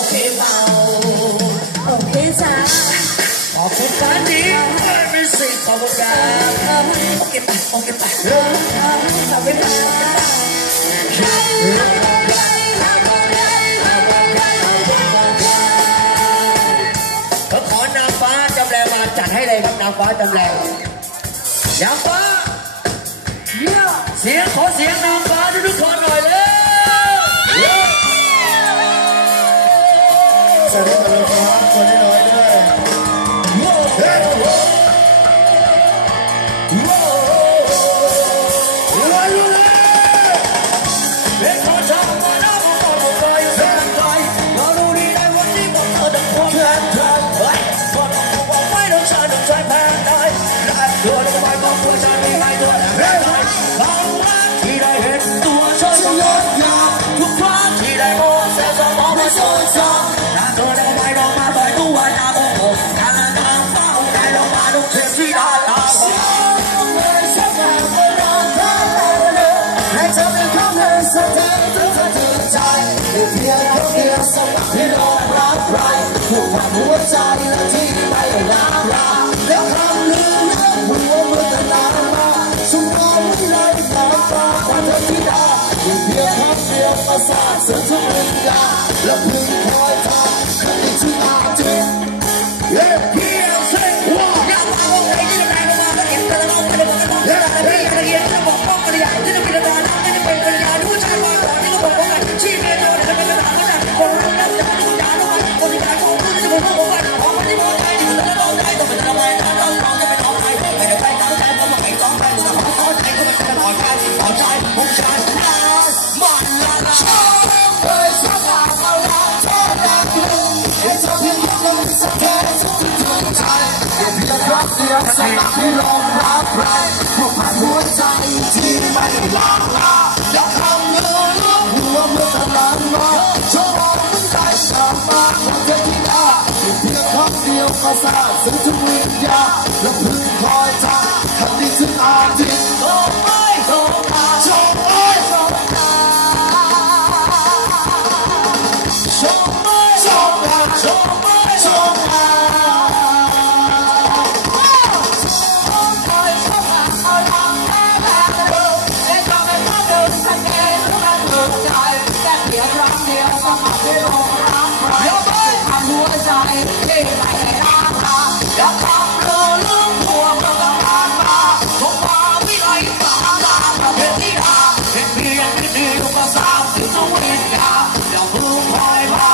Okay, wow. Okay, time. Off of Sunday. สิขอบคุณครับโอเคไปโอเคปสวัสดีครับเขาขอนางฟ้าจำแรงมาจัดให้เลยครับนางฟ้าจำแรงนางฟ้าเสียงขอเสียงนางฟ้าทุกคนหน่อยเลยสวัสดีครับคนน้อย เป็นของเธอสักทีทุกคนใจได้เพียงคนเดียวสำหรับที่รอรักใครผูกพันหัวใจและที่ไม่ลาลาแล้วคำลืมเรื่องหัวมือตลาดมาสมองไม่ไหลตาฟ้าความเธอที่ดาได้เพียงคำเดียวมาสางเสริมทุกวิญญาและพึงคอยทางคดีที่ เดียวสำหรับที่รองรับใครผูกพันหัวใจที่ไม่ลาลาและคำลือลือหัวเมื่อสลังมาโชว์มันได้กลับมาคนจะคิดอะเพียงคำเดียวก็ทราบซึ้งทุกวิญญาณและพึงคอยท 要不快跑？